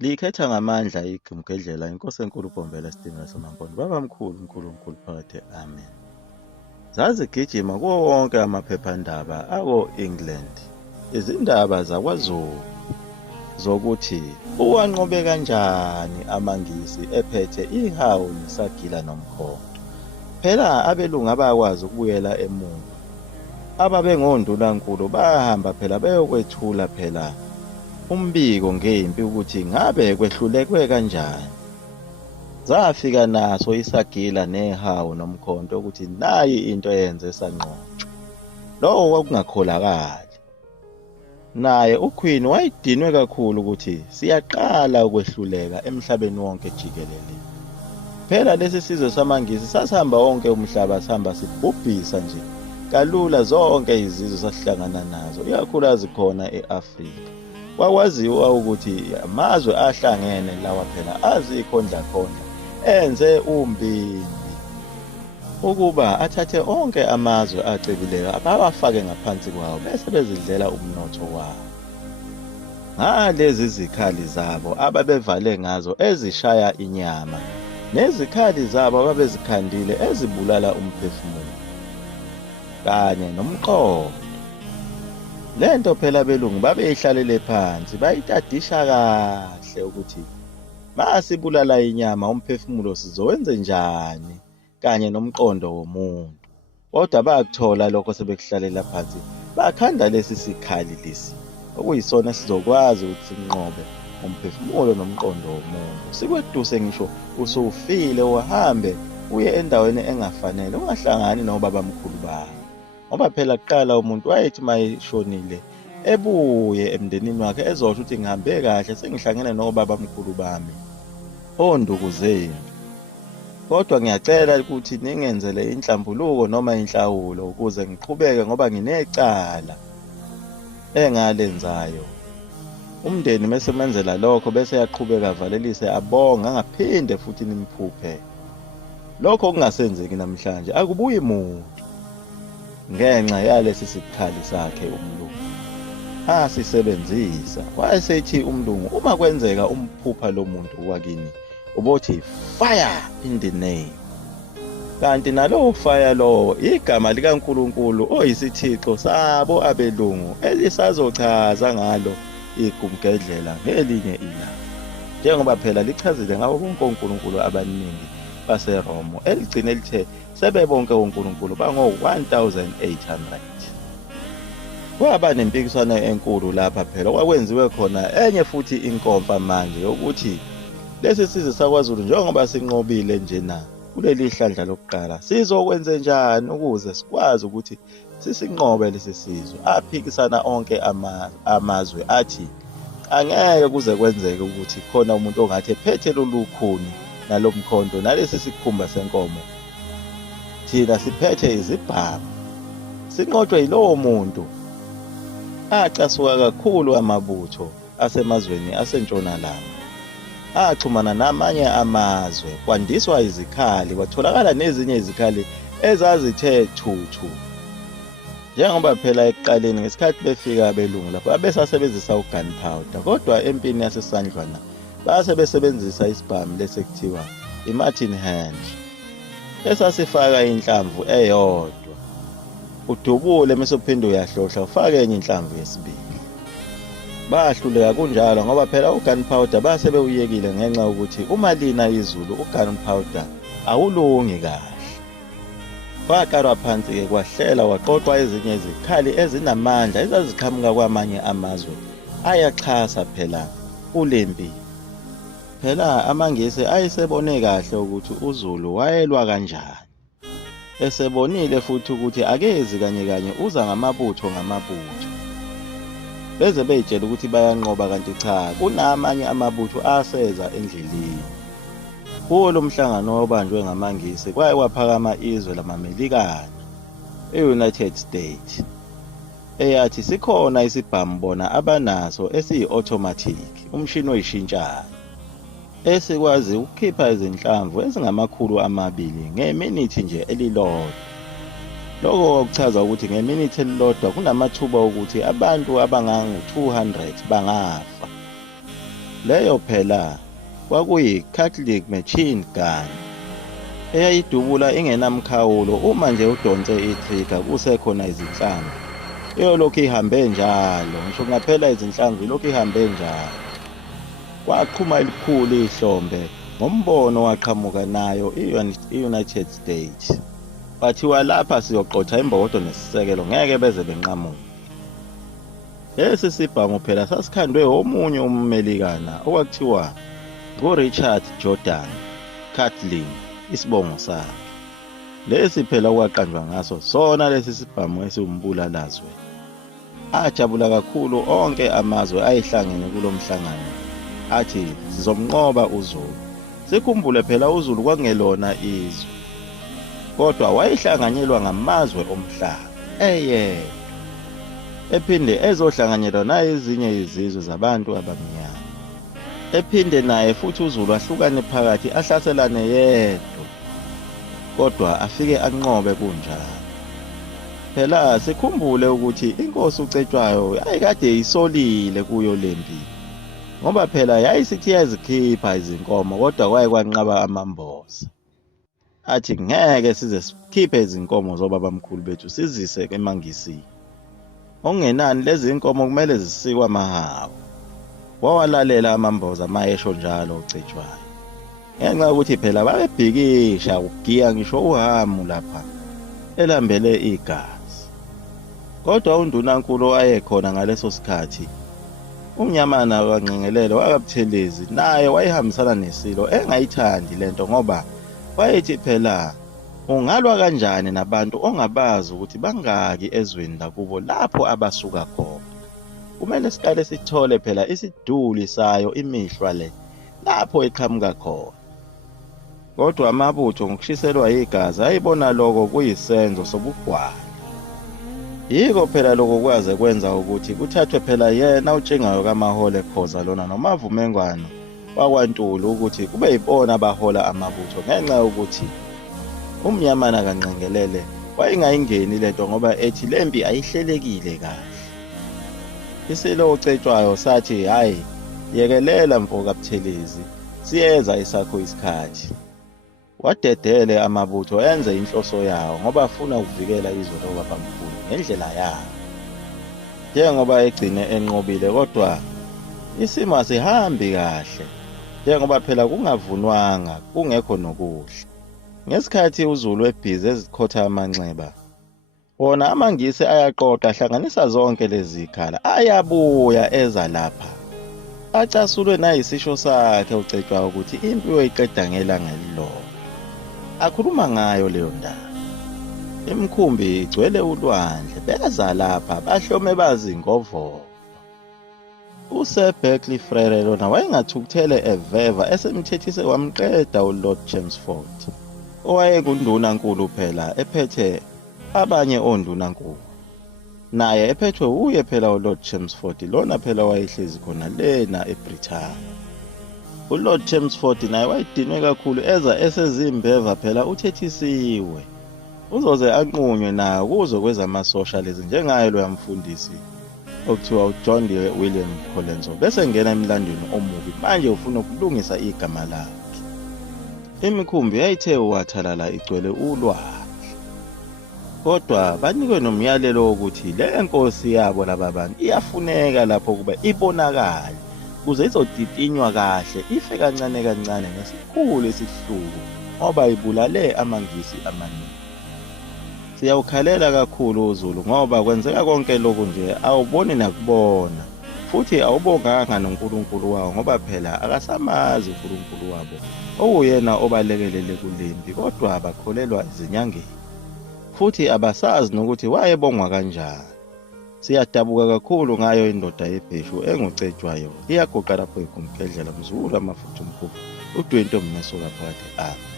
Likhetha ngamandla igumgedlela inkosi enkulu uBombela isitimela samaMpondo. Baba mkhulu phakathi. Amen. Zazigijima kuwo wonke amaphephandaba ako-England izindaba zakwaZulu zokuthi uwanqobe kanjani amangisi ephethe ihawu nesagila nomkhonto. Phela abelungu abakwazi ukubuyela emuva. Ababengondunankulu bahamba phela beyokwethula phela umbiko ngempi ukuthi ngabe kwehlulekwe kanjani. Zafika naso isagila nehawu nomkhonto ukuthi nayi into eyenze sanqotshwa. Lokho kwakungakholakali. Naye uQueen wayedinwe kakhulu ukuthi siyaqala ukwehluleka emhlabeni wonke jikelele. Phela lesi sizwe samangisi sasihamba wonke umhlaba sihamba sibhubhisa nje kalula zonke izizwe sasihlangana nazo ikakhulukazi khona eAfrika. Wakwaziwa ukuthi amazwe ahlangene lawa phela azikhondla enze umbimbi ukuba athathe onke amazwe acebileyo abawafake ngaphansi kwawo bese bezidlela umnotho wabo. Ngalezi zikhali zabo ababevale ngazo ezishaya inyama nezikhali zabo ababezikhandile ezibulala umphefumulo kanye nomqondo. Lento phela abelungu babeyihlalele phansi bayitadisha kahle ukuthi masibulala inyama umphefumulo sizowenze njani kanye nomqondo womuntu. Kodwa bakuthola lokho sebekuhlalela phansi bakhanda lesi sikhali lesi okuyisona sizokwazi ukuthi sinqobe umphefumulo nomqondo womuntu. Sikweduse ngisho usufile uhambe uye endaweni engafanele ungahlangani nobaba mkhulu bakho. Ngoba phela kuqala umuntu wayethi mayishonile ebuye emndenini wakhe ezosho ukuthi ngihambe kahle sengihlangene nobaba mkhulu bami ondukuzeni. Kodwa ngiyacela ukuthi ningenzele inhlambuluko noma inhlawulo ukuze ngiqhubeke ngoba nginecala engalenzayo. Umndeni mase menzela lokho bese yaqhubeka avalelise abonga angaphinde futhi nimphuphe. Lokho kungasenzeki namhlanje akubuyi muntu ngenxa yalesi sikhali sakhe umlungu. Asisebenzisa wayesethi umlungu uma kwenzeka umphupha lo muntu wakini ubothi fire in the name. Kanti nalowo fire lo igama likaNkulunkulu oyisithixo sabo abelungu elisazochaza ngalo igumgedlela ngelinye ilanga. Njengoba phela lichazile ngawo bonke onkulunkulu abaningi baseRoma eligcine lithe sebe bonke onkulunkulu bango-1800. Kwaba nempikiswano enkulu lapha phela kwakwenziwe khona enye futhi inkomfa manje yokuthi lesi sizwe sakwaZulu njengoba sinqobile nje na kuleli hlandla lokuqala sizokwenze njani ukuze sikwazi ukuthi sisinqobe lesi sizwe. Aphikisana onke amazwe athi angeke kuze kwenzeke ukuthi khona umuntu ongathi ephethe lolukhuni nalomkhonto nalesi sikhumba senkomo thina siphethe izibhamu sinqotshwe yilowo muntu. Acasuka kakhulu amabutho asemazweni asentshonalanga axhumana namanye amazwe kwandiswa izikhali kwatholakala nezinye izikhali ezazithe thuthu. Njengoba phela ekuqaleni ngesikhathi befika abelungu lapho abesasebenzisa ugunpowder kodwa empini yasesandlwana base besebenzisa isibhamu lesekuthiwa iMartin hand esasifaka inhlamvu eyodwa udubule mase uphinde uyahlohla ufake enye inhlamvu yesibili. Bahluleka kunjalo ngoba phela ugunpowder base bewuyekile ngenxa ukuthi uma lina izulu ugunpowder awulungi kahle. Kwaqalwa phansi ke kwahlela waqoqwa ezinye izikhali ezinamandla ezaziqhamuka kwamanye amazwe ayaxhasa phela ulempi. Phela amangisi ayesebone kahle ukuthi uZulu wayelwa kanjani. Esebonile futhi ukuthi akezi kanye uza ngamabutho. Beze beyitshela ukuthi bayanqoba kanti cha kunamanye amabutho aseza endleleni. Kuwo lo mhlangano obanjwe ngamangisi kwaye kwaphakama izwe lamaMelikana e-United States eyathi sikhona isibhamu bona abanaso esiyi-automatic umshini oyishintshayo esikwazi ukukhipha izinhlamvu ezingama200 ngeminithi nje elilodwa. Lokho okuchaza ukuthi ngeminithi elilodwa kunamathuba ukuthi abantu abangangu-200 bangafa. Leyo phela kwakuyi-Catholic machine gun eyayidubula ingenamkhawulo uma nje udonse i-trigger kusekhona izinhlangu. Iyolokhu ihambe njalo, ngisho kungaphela izinhlangu ilokhu ihambe njalo. Kwaqhuma elikhulu ihlombe ngombono waqhamuka nayo i-United States. Bathiwa lapha siyoqotha imbokodo nesisekelo ngeke beze benqamuke. Lesi sibhamu phela sasikhandwe omunye ummelikana okwakuthiwa nguRichard Jordan Catlin, isibongo sakhe. Lesi phela okwaqanjwa ngaso sona lesi sibhamu esiwumbulalazwe. Ajabula kakhulu onke amazwe ayihlangene kulomhlangano. Athi sizomnqoba uZulu. Sikhumbule phela uZulu kwakungelona izwe, kodwa wayihlanganyelwa ngamazwe omhlaba eyedwa, ephinde ezohlanganyelwa nayezinye izizwe zabantu abamnyama. Ephinde naye futhi uZulu ahlukane phakathi ahlaselane yedwa, kodwa afike anqobe kunjalo. Phela sikhumbule ukuthi inkosi uCetshwayo yayikade isolile kuyo lempi, ngoba phela yayisithi yazikhipha izinkomo kodwa kwaye kwanqaba amamboza. Athi ngeke size sikhiphe izinkomo zobabamkhulu bethu sizise emangisini. Okungenani lezi inkomo kumele zisikwe amahawu. Wawalalela amamboza mayesho njalo uCetshwayo. Ngenxa yokuthi phela babebhikisha ukugiya ngisho uhamu lapha elambele igazi. Kodwa undunankulu owayekhona ngaleso sikhathi, uMnyamana kaNgqengelele wakaButhelezi, naye wayihambisana nesilo engayithandi lento ngoba wayethi phela ungalwa kanjani nabantu ongabazi ukuthi bangaki ezweni lakubo lapho abasuka khona. Kumele siqale sithole phela isiduli sayo imihlwa le lapho eqhamuka khona. Kodwa amabutho ngokushiselwa igazi ayibona lokho kuyisenzo sobugwala. Yiko phela lokho kwaze kwenza ukuthi kuthathwe phela yena utshingayo kaMahole Khoza lona noMavumengwana wakwaNtuli ukuthi kube yibona abahola amabutho, ngenxa yokuthi uMnyamana kaNgqengelele wayengayingeni lento ngoba ethi lempi ayihlelekile kahle. Isilo uCetshwayo sathi hayi yekelela mfoka Buthelezi, siyeza isakho isikhathi. Wadedele amabutho enze inhloso yawo ngoba afuna ukuvikela izwe lobabamkhulu ngendlela yawo. Njengoba egcine enqobile kodwa isimo asihambi kahle, njengoba phela kungavunwanga kungekho nokudla. Ngesikhathi uZulu ebhizi ezikhotha amanxeba, wona amangisi ayaqoqa ahlanganisa zonke lezi zikhala, ayabuya eza lapha. Acasulwe nayisisho sakhe uCetshwayo ukuthi impi uyoyiqeda ngelanga elilodwa. Akhuluma ngayo leyo ndaba. Imkhumbi igcwele ulwandle, beza lapha bahlome bazingovovo. uSir Berkeley Frere lona wayengathukuthele eveva esemthethise wamqeda uLord Chelmsford, owayengundunankulu phela ephethe abanye ondunankulu. Naye ephethwe uye phela uLord Chelmsford, lona phela wayehlezi khona lena eBrithani. uLord Chelmsford naye wayedinwe kakhulu eza esezimbeva phela uthethisiwe. Uzoze anqunywe nayo kuzo kwezamasosha lezi njengaye lo yamfundisi okuthiwa uJohn William Colenso, bese ngena emlandweni omubi manje ufuna ukulungisa igama lakhe. Imikhumbi yayithe wathalala igcwele ulwandle, kodwa banikwe nomyalelo wokuthi le nkosi yabo laba bantu iyafuneka lapho kuba ibonakala kuze izoditinywa kahle, ife kancane kancane ngesikhulu esihluku ngoba ibulale amangisi amaningi. Siyawukhalela kakhulu uZulu ngoba kwenzeka konke lokhu nje awuboni nakubona, futhi awubonganga noNkulunkulu wawo ngoba phela akasamazi uNkulunkulu wabo okuyena obalekelele kulempi, kodwa bakholelwa izinyangeni futhi abasazi nokuthi wayebongwa kanjani. Siyadabuka kakhulu ngayo indoda yebheshu enguCetshwayo, iyaguqa lapho ikumgedlela mzulu amafutha omkhulu udwento mnesuka phakathi.